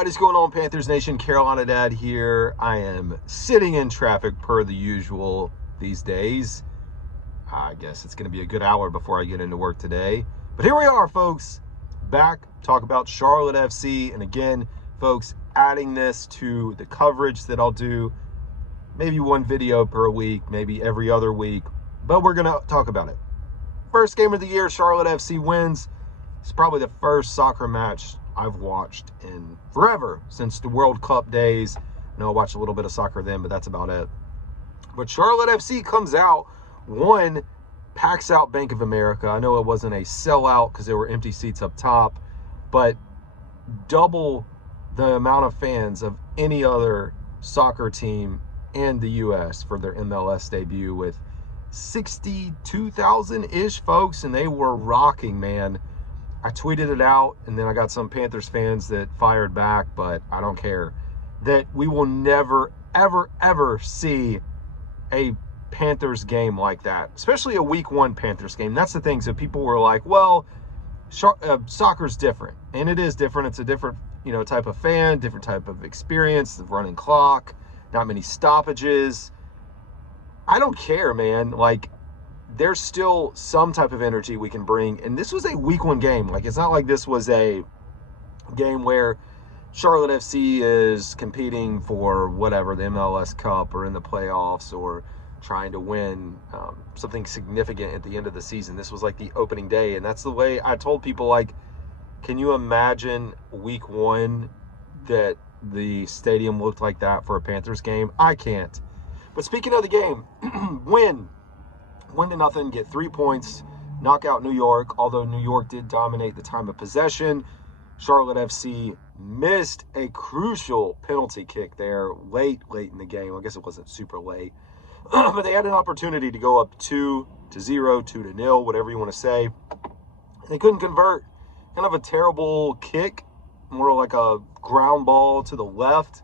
What is going on, Panthers Nation? Carolina Dad here. I am sitting in traffic per the usual these days. I guess it's going to be a good hour before I get into work today. But here we are, folks. Back, talk about Charlotte FC. And again, folks, adding this to the coverage that I'll do. Maybe one video per week, maybe every other week. But we're going to talk about it. First game of the year, Charlotte FC wins. It's probably the first soccer match I've watched in forever, since the World Cup days. I know I watched a little bit of soccer then, but that's about it. But Charlotte FC comes out, one, packs out Bank of America. I know it wasn't a sellout because there were empty seats up top, but double the amount of fans of any other soccer team in the U.S. for their MLS debut, with 62,000-ish folks, and they were rocking, man. I tweeted it out, and then I got some Panthers fans that fired back, but I don't care. That we will never, ever, ever see a Panthers game like that, especially a week one Panthers game. That's the thing. So people were like, well, soccer's different, and it is different. It's a different, type of fan, different type of experience, the running clock, not many stoppages. I don't care, man. Like, there's still some type of energy we can bring. And this was a week one game. Like, it's not like this was a game where Charlotte FC is competing for whatever, the MLS Cup or in the playoffs or trying to win something significant at the end of the season. This was like the opening day. And that's the way I told people, like, can you imagine week one that the stadium looked like that for a Panthers game? I can't. But speaking of the game, win 1-0, get 3 points, knock out New York. Although New York did dominate the time of possession, Charlotte FC missed a crucial penalty kick there late in the game. I guess it wasn't super late, but they had an opportunity to go up 2-0, 2-0, whatever you want to say. They couldn't convert. Kind of a terrible kick, more like a ground ball to the left.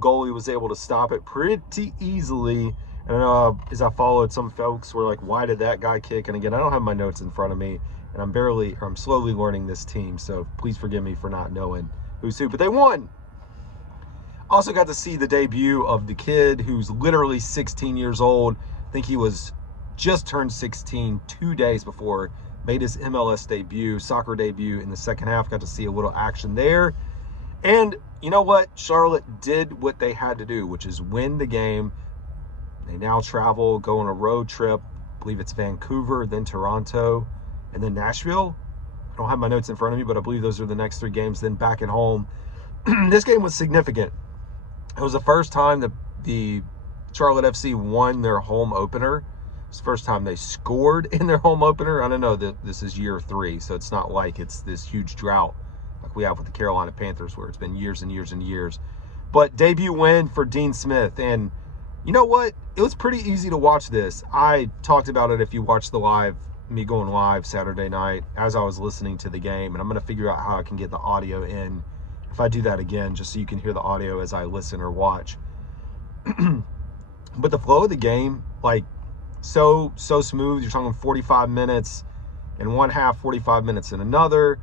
Goalie was able to stop it pretty easily. And I know as I followed, some folks were like, why did that guy kick? And again, I don't have my notes in front of me, and I'm slowly learning this team, so please forgive me for not knowing who's who. But they won. Also got to see the debut of the kid who's literally 16 years old. I think he was just turned 16 2 days before, made his MLS debut, soccer debut in the second half. Got to see a little action there. And you know what? Charlotte did what they had to do, which is win the game. They now travel, go on a road trip. I believe it's Vancouver, then Toronto, and then Nashville. I don't have my notes in front of me, but I believe those are the next 3 games, then back at home. This game was significant. It was the first time that the Charlotte FC won their home opener. It's the first time they scored in their home opener. I don't know, this is year 3, so it's not like it's this huge drought like we have with the Carolina Panthers, where it's been years and years and years. But debut win for Dean Smith. And you know what? It was pretty easy to watch this. I talked about it if you watched me going live Saturday night as I was listening to the game. And I'm going to figure out how I can get the audio in if I do that again, just so you can hear the audio as I listen or watch. But the flow of the game, like, so smooth. You're talking 45 minutes in one half, 45 minutes in another.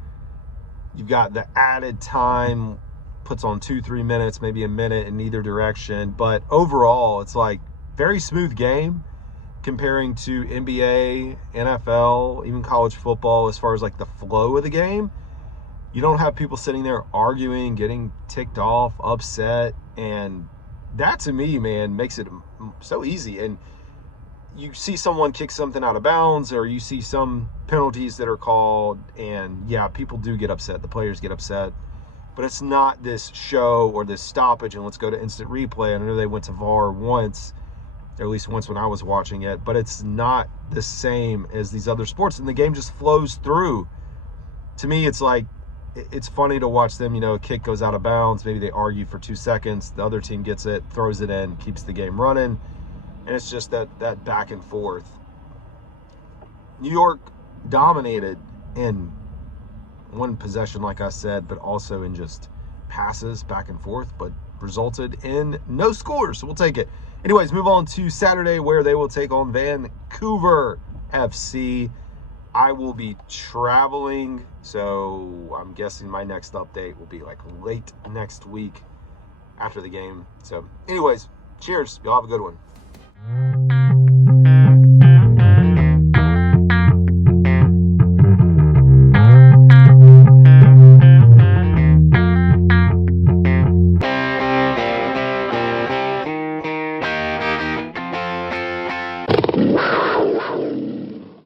You've got the added time, puts on 2-3 minutes, maybe a minute in either direction. But overall, it's like very smooth game comparing to NBA, NFL, even college football, as far as like the flow of the game. You don't have people sitting there arguing, getting ticked off, upset. And that, to me, man, makes it so easy. And you see someone kick something out of bounds, or you see some penalties that are called, and yeah, people do get upset. The players get upset. But it's not this show or this stoppage and let's go to instant replay. I know they went to VAR once, or at least once when I was watching it, but it's not the same as these other sports, and the game just flows through. To me, it's like, it's funny to watch them, a kick goes out of bounds, maybe they argue for 2 seconds, the other team gets it, throws it in, keeps the game running, and it's just that back and forth. New York dominated in one possession, like I said, but also in just passes back and forth, but resulted in no scores, so we'll take it. Anyways, move on to Saturday, where they will take on Vancouver FC. I will be traveling, so I'm guessing my next update will be like late next week after the game. So anyways, cheers. Y'all have a good one.